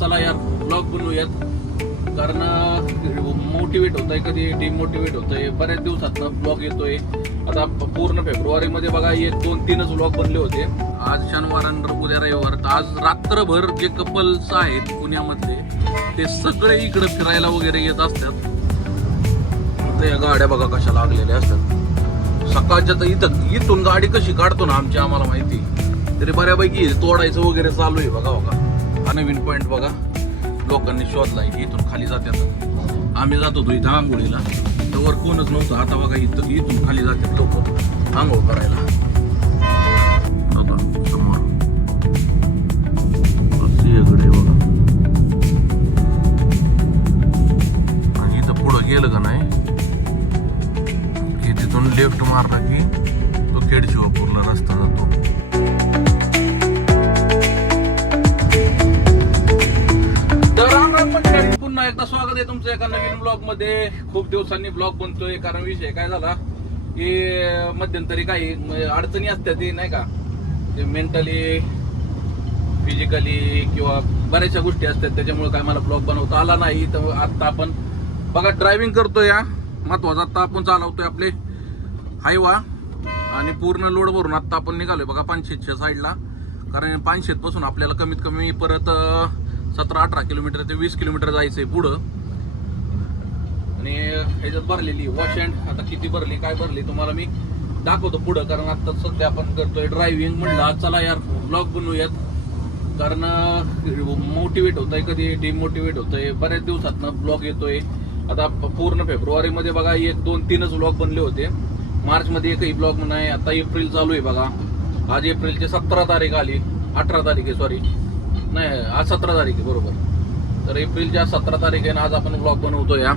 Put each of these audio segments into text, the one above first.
चला यार ब्लॉग बनवूयात, कारण मोटिवेट होतंय, कधी डिमोटिवेट होतंय. बऱ्याच दिवसातनं ब्लॉग येतोय. आता पूर्ण फेब्रुवारीमध्ये बघा 1, 2, 3च ब्लॉग बनले होते. आज शनिवार आणि उद्या रविवार. तर आज रात्रभर जे कपल्स आहेत पुण्यामधले ते सगळे इकडे फिरायला वगैरे येत असतात. आता या गाड्या बघा कशा लागलेल्या असतात सकाळच्या. तर इथून गाडी कशी काढतो ना आमची आम्हाला माहिती, तरी बऱ्यापैकी तोडायचं वगैरे चालू आहे. बघा हा नवीन पॉईंट बघा लोकांनी शोधलाय. इथून खाली जातात. आम्ही जात होतो इथं आंघोळीला, तर वर कोणच नव्हतं. आता बघा इथून खाली जातात लोक आंघोळ करायला. बघा समोर सिंहगड आहे बघा. आणि इथं पुढं गेलं का नाही की तिथून लेफ्ट मारला की तो खेडशिवापूरला रस्ता जातो. पुन्हा एकदा स्वागत आहे तुमचं एका नवीन ब्लॉग मध्ये. खूप दिवसांनी ब्लॉग बनतोय, कारण विषय काय झाला की मध्यंतरी काही अडचणी असतात ती नाही का, ते मेंटली फिजिकली किंवा बऱ्याचशा गोष्टी असतात, त्याच्यामुळे काय मला ब्लॉग बनवता आला नाही. तर आता आपण बघा ड्रायव्हिंग करतोय. या महत्वाचं आता आपण चालवतोय आपले हायवा आणि पूर्ण लोड भरून आता आपण निघालोय बघा पानशेतच्या साईडला. कारण पानशेतपासून आपल्याला कमीत कमी परत 17-18 किलोमीटर ते 20 किलोमीटर जायचंय पुढं. आणि ह्याच्यात भरलेली वॉश अँड आता किती भरली काय भरली तुम्हाला मी दाखवतो पुढं. कारण आता सध्या आपण करतोय ड्रायव्हिंग. म्हणलं चला यार ब्लॉग बनवूयात, कारण मोटिवेट होतंय, कधी डिमोटिवेट होतंय. बऱ्याच दिवसातनं ब्लॉग येतोय. आता पूर्ण फेब्रुवारीमध्ये बघा 1, 2, 3च ब्लॉग बनले होते. मार्चमध्ये एकही ब्लॉग नाही. आता एप्रिल चालू आहे बघा. आज एप्रिलची 17 तारीख आली, 18 तारीख आहे सॉरी, नाही आज 17 तारीख आहे बरोबर. तर एप्रिलच्या 17 तारीख आहे ना आज आपण ब्लॉग बनवतो. या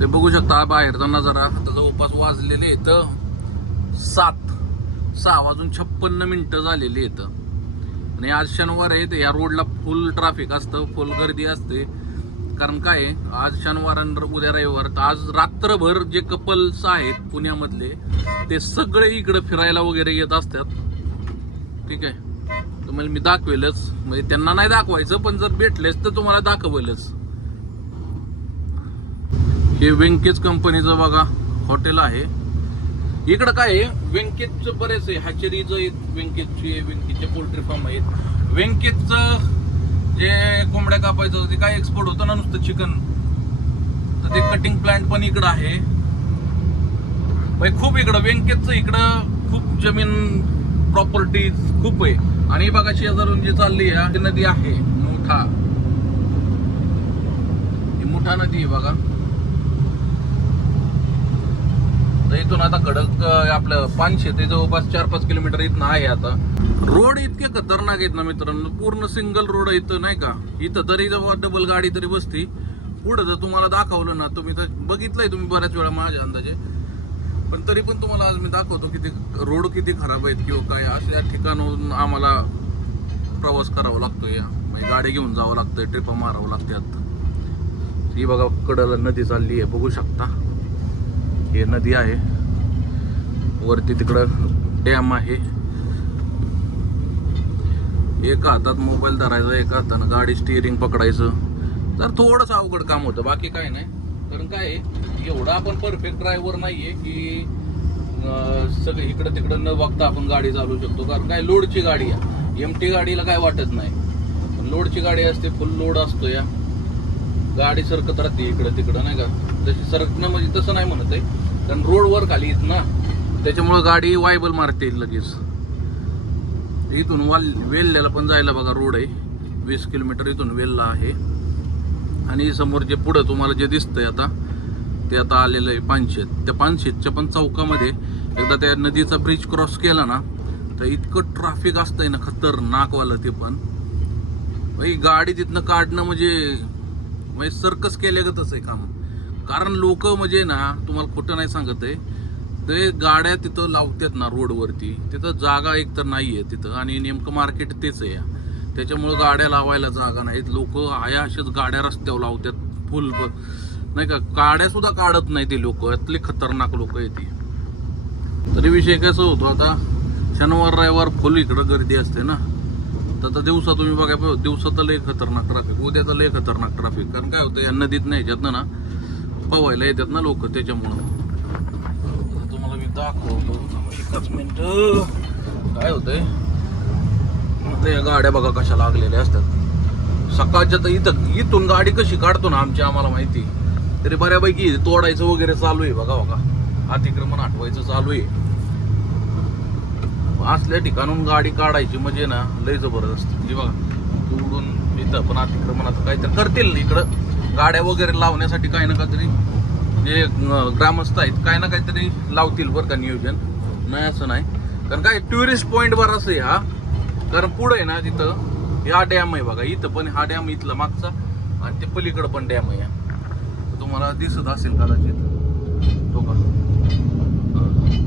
ते बघू शकता बाहेरचा नजारा. आता जवळपास वाजलेले आहेत 6:56 झालेली आहेत. आणि आज शनिवार आहे, तर या रोडला फुल ट्रॅफिक असतं, फुल गर्दी असते. कारण काय आज शनिवार आणि उद्या रविवार. तर आज रात्रभर जे कपल्स आहेत पुण्यामधले ते सगळे इकडे फिरायला वगैरे येत असतात. ठीक आहे, तुम्हाला मी दाखवेलच, म्हणजे त्यांना नाही दाखवायचं पण जर भेटलेच तर तुम्हाला दाखवेलच. हे व्यंकेज कंपनीचं बघा हॉटेल आहे. इकडं काय आहे व्यंकेजचं बरेच आहे. हॅचरीचं व्यंकेजचे पोल्ट्री फार्म आहेत. व्यंकेजचं जे कोंबड्या कापायचं ते काय एक्सपोर्ट होतं ना नुसतं चिकन, तर ते कटिंग प्लांट पण इकडं आहे. खूप इकडं व्यंकेजचं इकडं खूप जमीन प्रॉपर्टीज खूप आहे. आणि बघा शेजारून जी चालली आहे नदी आहे मुठा. ही मुठा नदी आहे बघा. तर इथून आता कडक आपलं पानशेत जवळपास 4-5 किलोमीटर इथनं आहे. आता रोड इतके खतरनाक आहेत ना मित्रांनो, पूर्ण सिंगल रोड इथं नाही का. इथं तरी जेव्हा डबल गाडी तरी बसती. पुढं जर तुम्हाला दाखवलं ना, तुम्ही तर बघितलंय तुम्ही बऱ्याच वेळा माझ्या अंदाजे, पण तरी पण तुम्हाला आज मी दाखवतो किती रोड किती खराब आहेत किंवा काय. अशा ठिकाणून आम्हाला प्रवास करावा लागतोय. म्हणजे गाडी घेऊन जावं लागतंय, ट्रिपा मारावं लागतात. ही बघा कडेला नदी चालली आहे बघू शकता. हे नदी आहे, वरती तिकडं डॅम आहे. एका हातात मोबाईल धरायचा, एका हातानं गाडी स्टिअरिंग पकडायचं. तर थोडंसं अवघड काम होतं, बाकी काय नाही. कारण काय एवढा आपण परफेक्ट ड्रायव्हर नाहीये की सगळं इकडं तिकडं न बघता आपण गाडी चालवू शकतो. कारण काय लोडची गाडी आहे, एमटी गाडीला काय वाटत नाही, पण लोडची गाडी असते, फुल लोड असतो. या गाडी सरकत राहते इकडं तिकडं नाही का. जशी सरकणं म्हणजे तसं नाही म्हणत आहे, कारण रोडवर खाली येत ना, त्याच्यामुळं गाडी वायबल मारते लगेच. इथून वेल्ल्याला पण जायला बघा रोड आहे, 20 किलोमीटर इथून वेल्ला आहे. आणि समोर जे पुढं तुम्हाला जे दिसतंय आता ते आता आलेलं आहे पानशेत. त्या पानशेतच्या पण चौकामध्ये एकदा त्या नदीचा ब्रिज क्रॉस केला ना तर इतकं ट्रॅफिक असतंय ना खतरनाकवालं. ते पण भाई गाडी तिथनं काढणं म्हणजे सर्कस केल्यागतच आहे काम. कारण लोक म्हणजे ना तुम्हाला खोटं नाही सांगत आहे, ते गाड्या तिथं लावतात ना रोडवरती, तिथं जागा एक तर नाही आहे तिथं. आणि नेमकं मार्केट तेच आहे, त्याच्यामुळं गाड्या लावायला जागा नाहीत. लोक आया अशाच गाड्या रस्त्यावर लावतात फुल नाही का. गाड्या सुद्धा काढत नाही ते लोक, यातले खतरनाक लोक आहेत ती. तरी विषय कसा होतो आता शनिवार रविवार फुल इकडं गर्दी असते ना, तर दिवसा तुम्ही बघा, दिवसा तर लय खतरनाक ट्रॅफिक, उद्या तर लय खतरनाक ट्रॅफिक. कारण काय होतं, या नदीत नाही ह्याच्यातनं ना पवायला येतात ना लोक, त्याच्यामुळं. तुम्हाला मी दाखवतो एकच मिनिट. काय होतंय, या गाड्या बघा कशा लागलेल्या असतात सकाळच्या. तर इथून गाडी कशी काढतो ना आमची आम्हाला माहिती, तरी बऱ्यापैकी तोडायचं वगैरे चालू आहे बघा बघा, अतिक्रमण हटवायचं चालू आहे. असल्या ठिकाणून गाडी काढायची म्हणजे ना लय जबरदस्त. म्हणजे बघा तोडून इथं पण अतिक्रमणाचं काहीतरी करतील इकडं, गाड्या वगैरे लावण्यासाठी काही ना काहीतरी जे ग्रामस्थ आहेत काही ना काहीतरी लावतील बरं का नियोजन. नाही असं नाही, कारण काय टुरिस्ट पॉईंट बराच आहे हा. कारण पुढे आहे ना तिथं हा डॅम आहे बघा, इथं पण हा डॅम इथला मागचा, आणि ते पलीकडं पण डॅम आहे. तुम्हाला दिसत असेल कदाचित तो का,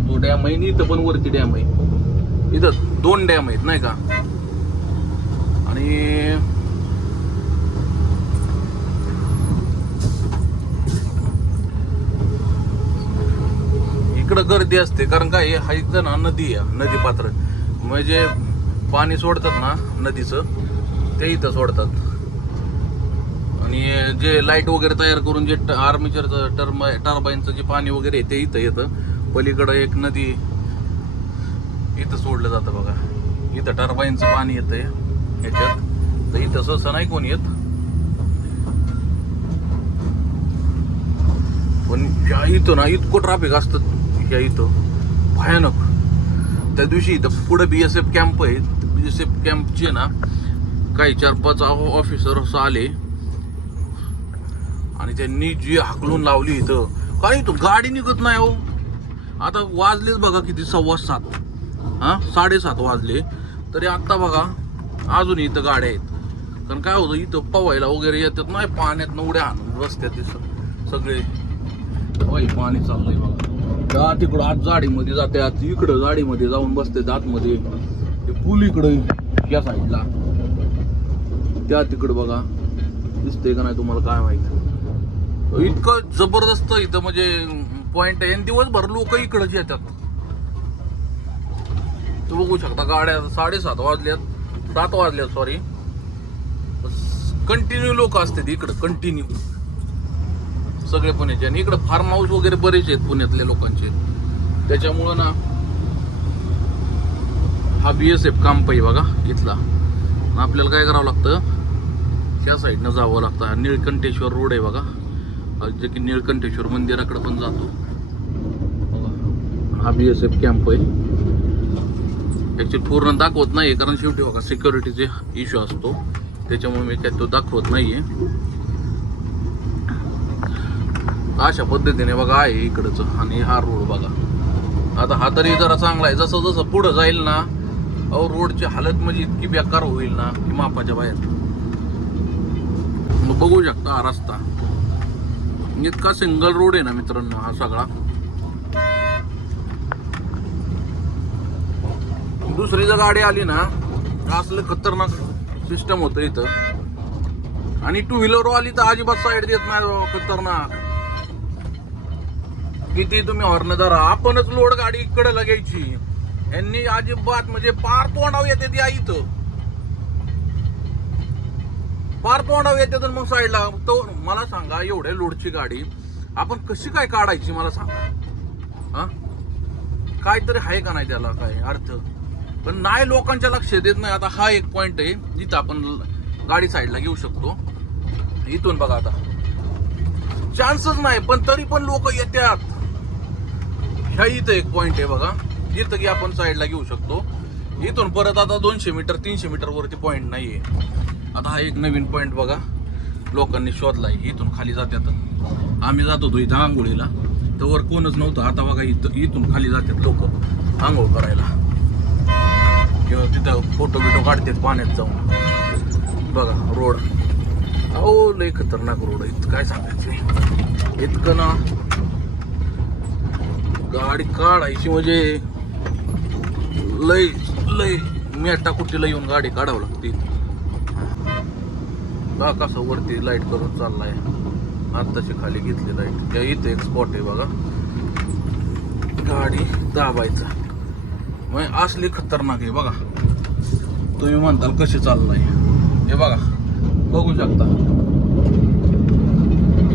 तो डॅम आहे, इथं पण वरती डॅम आहे. इथं 2 डॅम आहेत नाही का. आणि इकडं गर्दी असते, कारण काय हा इथं ना नदी आहे, नदी पात्र म्हणजे पाणी सोडतात ना नदीचं ते इथं सोडतात. आणि जे लाईट वगैरे तयार करून जे आर्मेचरचं टर्बाईनचं जे पाणी वगैरे ते इथं येतं. पलीकडं एक नदी इथं सोडलं जातं बघा, इथं टर्बाईनचं पाणी येतंय ह्याच्यात. तर इथं सहसा नाही कोण येत, पण या इथं ना इतकं ट्रॅफिक असतं या इथं भयानक. त्या दिवशी इथं पुढे BSF कॅम्प आहे, BSF कॅम्पचे ना काही 4-5 ऑफिसर आले आणि त्यांनी जी हाकलून लावली इथं, काय इथं गाडी निघत नाही हो. आता वाजलेच बघा किती, 7:15, 7:30 वाजले, तरी आत्ता बघा अजून इथं गाड्या आहेत. कारण काय होतं इथं पवायला वगैरे येतात नाही, पाण्यात उड्या आणून रस्त्यात सगळे पाणी चाललंय बघा. तिकडं आत जाडीमध्ये जाते, आत इकडं जाडीमध्ये जाऊन बसते आतमध्ये. ते पूल इकडं या साईडला, त्या तिकडं बघा दिसतंय का नाही तुम्हाला काय माहिती. इतकं जबरदस्त इथं म्हणजे पॉइंट आहे, आणि दिवसभर लोक इकडंच येतात. तुम्ही बघू शकता गाड्या 7:30 वाजल्यात, 7 वाजल्यात सॉरी, कंटिन्यू लोक असतात इकडं, कंटिन्यू सगळे पुण्याचे. आणि इकडं फार्म हाऊस वगैरे बरेच आहेत पुण्यातल्या लोकांचे, त्याच्यामुळं ना हा BSF कॅम्प आहे बघा इथला. आपल्याला काय करावं लागतं, त्या साईडनं जावं लागतं. निळकंठेश्वर रोड आहे बघा, जे की निळकंठेश्वर मंदिराकडे पण जातो. हा BSF कॅम्प आहे. ऍक्च्युअली पूर्ण दाखवत नाहीये, कारण शेवटी बघा सिक्युरिटीचे इश्यू असतो, त्याच्यामुळे मी काय तो दाखवत नाहीये. अशा पद्धतीने बघा आहे इकडचं. आणि हा रोड बघा, आता हा तरी जरा चांगला आहे. जसं जसं पुढं जाईल ना अहो रोडची हालत म्हणजे इतकी बेकार होईल ना की मापाच्या बाहेर. मग बघू शकता हा रस्ता इतका सिंगल रोड आहे ना मित्रांनो हा सगळा. दुसरी जर गाडी आली ना असलं खतरनाक सिस्टम होतं इथं. आणि 2 व्हीलर आली तर अजिबात साईड देत नाही, खतरनाक. किती तुम्ही हॉर्न धरा, आपणच लोड गाडी इकडे लागायची, यांनी अजिबात म्हणजे पार तोंडाव येते ती इथं, पार तोंडाव येते. तर मग साईडला तो मला सांगा, एवढ्या लोडची गाडी आपण कशी काय काढायची मला सांगा. हा काहीतरी आहे का नाही त्याला काय अर्थ, पण नाही लोकांच्या लक्षात देत नाही. आता हा एक पॉइंट आहे जिथं आपण गाडी साईडला घेऊ शकतो. इथून बघा आता चान्सच नाही, पण तरी पण लोक येतात. ह्या इथं एक पॉइंट आहे बघा जिथं की आपण साईडला घेऊ शकतो. इथून परत आता 200 मीटर 300 मीटर वरती पॉइंट नाहीये. आता हा एक नवीन पॉइंट बघा लोकांनी शोधलाय. इथून खाली जातात, आम्ही जात होतो इथं आंघोळीला, तर वर कोणच नव्हतं. आता बघा इथून खाली जातात लोक आंघोळ करायला, किंवा तिथं फोटो बिटो काढतात पाण्यात जाऊन. बघा रोड अहो लय खतरनाक रोड आहे, काय सांगायचं. इतकं ना गाडी काढायची म्हणजे लय लय मेटा कुठीला येऊन गाडी काढावं लागते. का कसं वरती लाईट करून चाललाय, आत्ताशी खाली घेतली लाईट. त्या इथे एक स्पॉट आहे बघा, गाडी दाबायचा म्हणजे असली खतरनाक आहे बघा. तुम्ही म्हणताल कसे चाललाय हे बघा, बघू शकता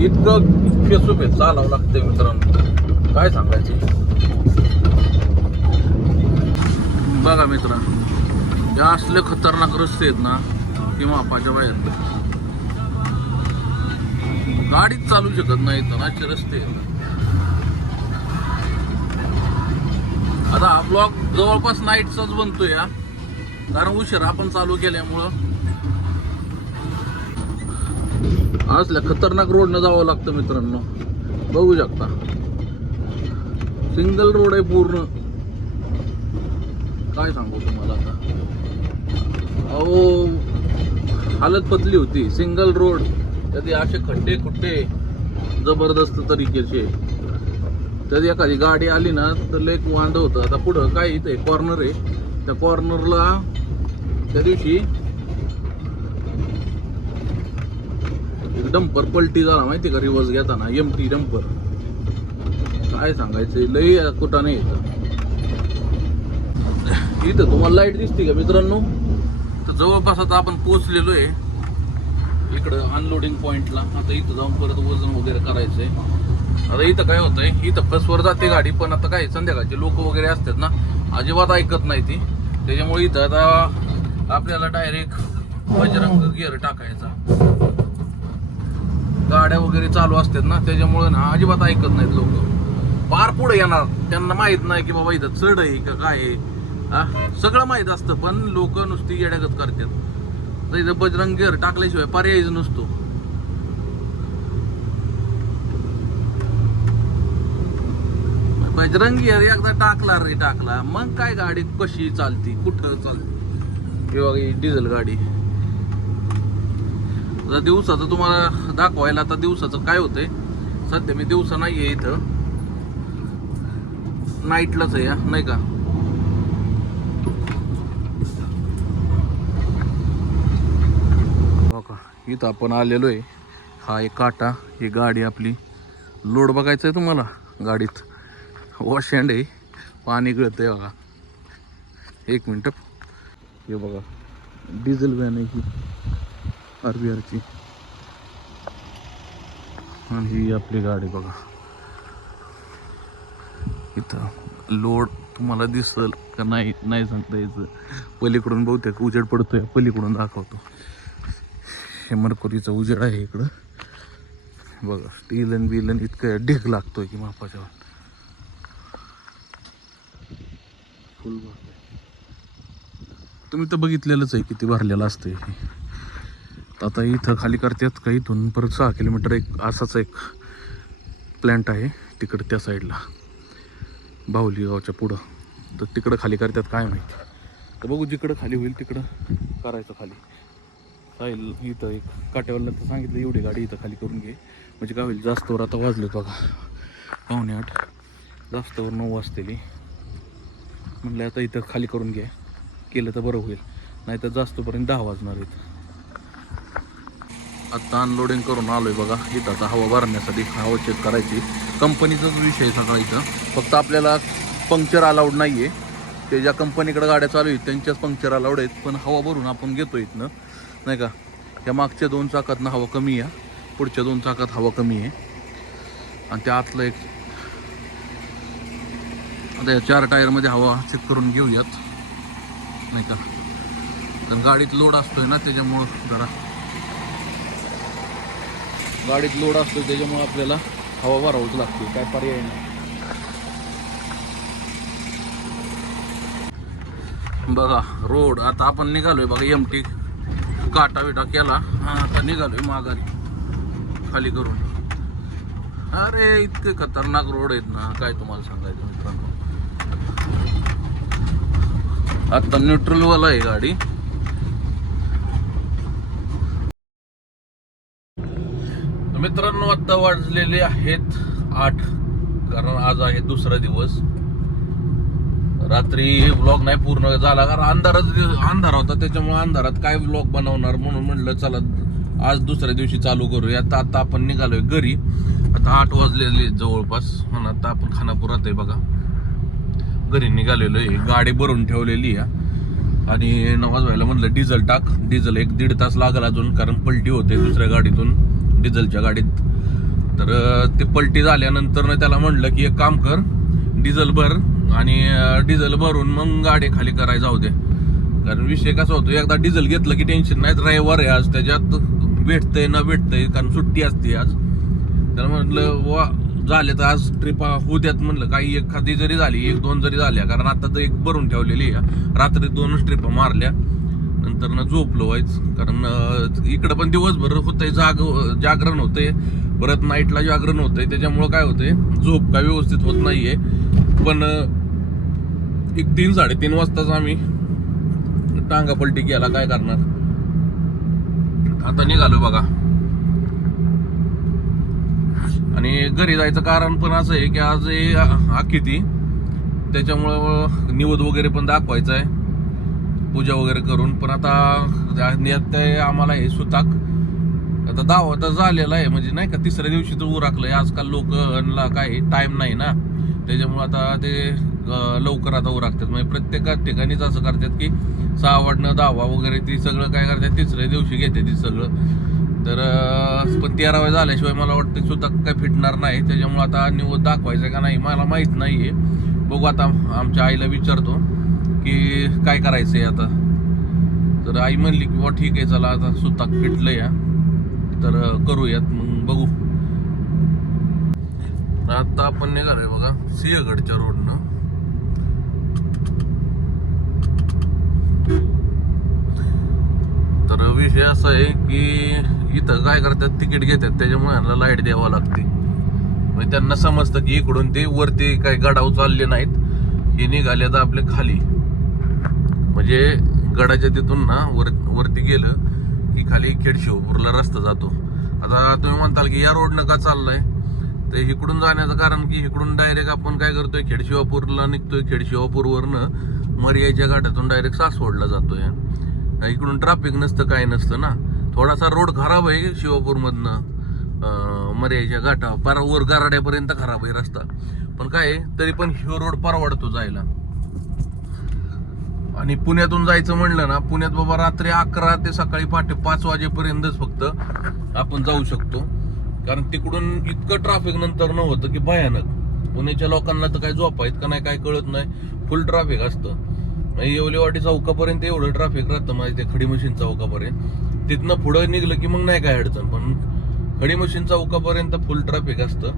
इतकं फेसोफेस चालावं लागतंय मित्रांनो, काय सांगायचे. बघा मित्रांनो, हे असले खतरनाक रस्ते आहेत ना की मापाच्या बाहेर, गाडीच चालू शकत नाही तर असे रस्ते आहेत. आता हा ब्लॉग जवळपास नाईटचाच बनतोय या, कारण उशीर आपण चालू केल्यामुळं असल्या खतरनाक रोडनं जावं लागतं मित्रांनो. बघू शकता सिंगल रोड आहे पूर्ण, काय सांगू तुम्हाला आता. अहो हालत पतली होती, सिंगल रोड, त्यात असे खड्डे खुड्डे जबरदस्त तरीकेचे. त्यात एखादी गाडी आली ना तर लय वांद होतं. आता पुढं काय इथे कॉर्नर आहे, त्या कॉर्नरला त्या दिवशी डंपर पलटी झाला माहिती का, रिवर्स घेताना एमटी डंपर. काय सांगायचं, लई कुठं नाही येतं. इथं तुम्हाला लाईट दिसते का मित्रांनो, तर जवळपास आता आपण पोहोचलेलो आहे इकडं अनलोडिंग पॉइंटला. आता इथं जाऊन परत वजन वगैरे करायचंय. आता इथं काय होतंय, इथं बसवर जाते गाडी, पण आता काय संध्याकाळचे लोक वगैरे असतात ना, अजिबात ऐकत नाही ती. त्याच्यामुळे इथं आता आपल्याला डायरेक्ट बजरंग गिअर टाकायचा. गाड्या वगैरे चालू असतात ना, त्याच्यामुळे ना अजिबात ऐकत नाहीत लोक. पार पुढे येणार, त्यांना माहित नाही की बाबा इथं चढ आहे का काय आहे, सगळं माहित असतं, पण लोक नुसती येड्यागत करतात. तर इथं बजरंग गिअर टाकल्याशिवाय पर्यायच नसतो. बजरंग गिअर एकदा टाकला रे टाकला, मग काय गाडी कशी चालती, कुठं चालती. हे बघा डिझेल गाडी. आता दिवसाचं तुम्हाला दाखवायला, आता दिवसाचं काय होतंय, सध्या मी दिवसा नाहीये इथं, नाईटलाच आहे नाही का. बघा इथं आपण आलेलो आहे, हा एक काटा, ही गाडी आपली लोड बघायचं आहे तुम्हाला. गाडीत वॉश हँड आहे, पाणी गळतंय बघा. एक मिनिट, हे बघा डिझेल व्हॅन आहे ही RBRची, आणि ही आपली गाडी बघा. इथं लोड तुम्हाला दिसल का नाही नाही सांगता यायचं. पलीकडून बहुतेक उजेड पडतोय, पलीकडून दाखवतो. हे मरकुरीचा उजेड आहे इकडं बघा. स्टीलन बिलन इतकं ढीग लागतोय की मापाच्या फुल. तुम्ही तर बघितलेलंच आहे किती भरलेलं असतंय. आता इथं खाली करतात का, इथून परत 6 किलोमीटर एक असाच एक प्लॅन्ट आहे तिकडं त्या साईडला, बाहुली गावच्या पुढं. तर तिकडं खाली करतात काय माहिती. तर बघू जिकडं खाली होईल तिकडं करायचं खाली. साईल इथं एक काट्यावरला तर सांगितलं एवढी गाडी इथं खाली करून घे, म्हणजे काय होईल. जास्तवर आता वाजले बघा 7:45, जास्तवर 9 वाजतेली. म्हटलं आता इथं खाली करून घ्या, केलं तर बरं होईल, नाही तर जास्तपर्यंत 10 वाजणार आहेत. आता अनलोडिंग करून आलोय बघा. इथं आता हवा भरण्यासाठी हवा चेक करायची, कंपनीचाच विषय सगळा. इथं फक्त आपल्याला पंक्चर अलाउड नाही आहे. ते ज्या कंपनीकडे गाड्या चालू आहेत त्यांच्याच पंक्चर अलाउड आहेत, पण हवा भरून आपण घेतो इथनं नाही का. त्या मागच्या 2 चाकातनं हवा कमी आहे, पुढच्या 2 चाकात हवा कमी आहे, आणि त्या आतलं एक. आता या 4 टायरमध्ये हवा चेक करून घेऊयात नाही का, कारण गाडीत लोड असतोय ना, त्याच्यामुळं जरा गाडीत लोड असतो त्याच्यामुळे आपल्याला हवा भरावंच लागते, काय पर्याय नाही. बघा रोड, आता आपण निघालोय बघा. एमटी काटा बिटा केला, आता निघालोय माघारी खाली करून. अरे इतके खतरनाक रोड आहेत ना, काय तुम्हाला सांगायचं मित्रांनो. आता न्यूट्रल वाला आहे गाडी. मित्रांनो आता वाजलेले आहेत 8, कारण आज आहे दुसरा दिवस. रात्री व्लॉग नाही पूर्ण झाला, कारण अंधार होता, त्याच्यामुळे अंधारात काय व्लॉग बनवणार, म्हणून म्हटलं चला आज दुसऱ्या दिवशी चालू करूया. आता आपण निघालोय घरी. आता 8 वाजलेले जवळपास, म्हणून आता आपण खानापुरात आहे बघा. घरी निघालेलो आहे, गाडी भरून ठेवलेली आहे. आणि नवाज व्हायला म्हणलं डिझेल टाक. डिझेल 1-1.5 तास लागेल अजून, कारण पलटी होते दुसऱ्या गाडीतून डिझेलच्या गाडीत. तर ते पलटी झाल्यानंतर त्याला म्हणलं की एक काम कर, डिझेल भर आणि डिझेल भरून मग गाडी खाली करायला जाऊ दे. कारण विषय कसा होतो, एकदा डिझेल घेतलं की टेन्शन नाही. ड्रायव्हर आहे आज, त्याच्यात भेटतंय न भेटतंय, कारण सुट्टी असते आज. त्याला म्हटलं वा झाले तर आज ट्रिप होऊ द्यात म्हणलं, काही एखादी जरी झाली 1-2 जरी झाल्या, कारण आता तर एक भरून ठेवलेली आहे. रात्री 2च ट्रिप मारल्या, नंतर ना झोपलो व्हायच. कारण इकडं पण दिवसभर होतंय जागरण होतंय, परत नाईटला जागरण होतंय. त्याच्यामुळं काय होतंय, झोप काय व्यवस्थित होत नाहीये. पण एक 3-3:30 वाजताच आम्ही टांगा पलटी केला, काय करणार. आता निघालो बघा. आणि घरी जायचं कारण पण असं आहे की आज आखिती, त्याच्यामुळं निवद वगैरे पण दाखवायचं आहे, पूजा वगैरे करून. पण आता आम्हाला हे सुताक आता दावा तर झालेला आहे, म्हणजे नाही का, 3ऱ्या दिवशी तर उरकलंय. आजकाल लोकांना काय टाइम नाही ना, त्याच्यामुळे आता ते लवकर आता उरकतात. म्हणजे प्रत्येक ठिकाणीच असं करतात की 6 वाजणं दावा वगैरे ती सगळं काय करतात 3ऱ्या दिवशी घेते ती सगळं. तर पण 13व्या झाल्याशिवाय मला वाटतं सुताक काय फिटणार नाही. त्याच्यामुळे आता निवड दाखवायचं का नाही मला माहित नाहीये. बघू आता, आमच्या आईला विचारतो की काय करायचंय आता. तर आई म्हणली की बा ठीक आहे, चला आता सुताक फिटलं या तर करूयात, मग बघू. आता आपण निघालोय बघा सिंहगडच्या रोडनं. तर विषय असा आहे की इथं काय करतात, तिकीट घेतात, त्याच्यामुळे यांना लाईट द्यावं लागते. म्हणजे त्यांना समजतं की इकडून ते वरती काय गडावर चालले नाहीत, हे निघाले तर आपले खाली. म्हणजे गडाच्या तिथून ना वरती गेलं की खाली खेडशिवापूरला रस्ता जातो. आता तुम्ही म्हणताल की या रोडनं का चाललाय, तर इकडून जाण्याचं कारण की इकडून डायरेक्ट आपण काय करतोय, खेडशिवापूरला निघतोय. खेडशिवापूरवरनं मर्याच्या घाटातून डायरेक्ट सासवडला जातोय. इकडून ट्रॅफिक नसतं, काय नसतं ना. थोडासा रोड खराब आहे शिवापूरमधनं मर्याच्या घाटा पार वर गारड्यापर्यंत खराब आहे रस्ता. पण काय तरी पण ह्यो रोड परवडतो जायला. आणि पुण्यातून जायचं म्हणलं ना, पुण्यात बाबा रात्री 11 ते सकाळी पहाटे 5 वाजेपर्यंतच फक्त आपण जाऊ शकतो. कारण तिकडून इतकं ट्रॅफिक नंतर न होतं की भयानक. पुण्याच्या लोकांना तर काय झोपायत का नाही काय कळत नाही, फुल ट्रॅफिक असतं. येवलेवाडी चौकापर्यंत एवढं ट्रॅफिक राहतं माझ्या त्या खडी मशीन चौकापर्यंत. तिथनं पुढं निघलं की मग नाही काय अडचण, पण खडी मशीन चौकापर्यंत फुल ट्रॅफिक असतं.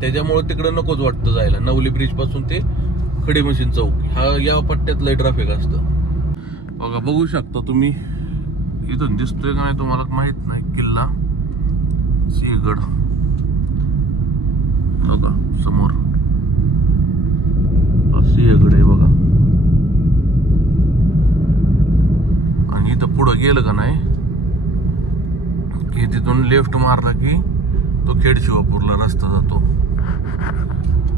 त्याच्यामुळे तिकडं नकोच वाटतं जायला. नवली ब्रिज पासून ते खडी मशीन चौक हा या पट्ट्यात लय ट्रॅफिक असतं बघा. बघू शकता तुम्ही, इथून दिसतोय का नाही तुम्हाला माहित नाही, किल्ला सिंहगड बघा समोर, सिंहगड आहे बघा. आणि इथं पुढं गेलं का नाही की तिथून लेफ्ट मारला की तो खेडशिवापूरला रस्ता जातो.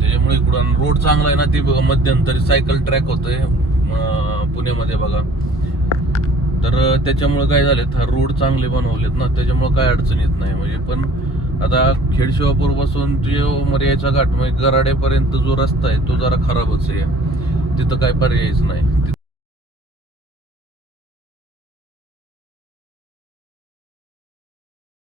त्याच्यामुळे इकडून रोड चांगला आहे ना, ती मध्यंतरी सायकल ट्रॅक होतोय पुण्यामध्ये बघा. तर त्याच्यामुळे काय झालेत, हा रोड चांगले बनवलेत ना, त्याच्यामुळे काय अडचण येत नाही. म्हणजे पण आता खेडशिवापूर पासून जो मर्याचा घाट म्हणजे गराड्यापर्यंत जो रस्ता आहे तो जरा खराबच आहे, तिथं काय पर्यायच नाही.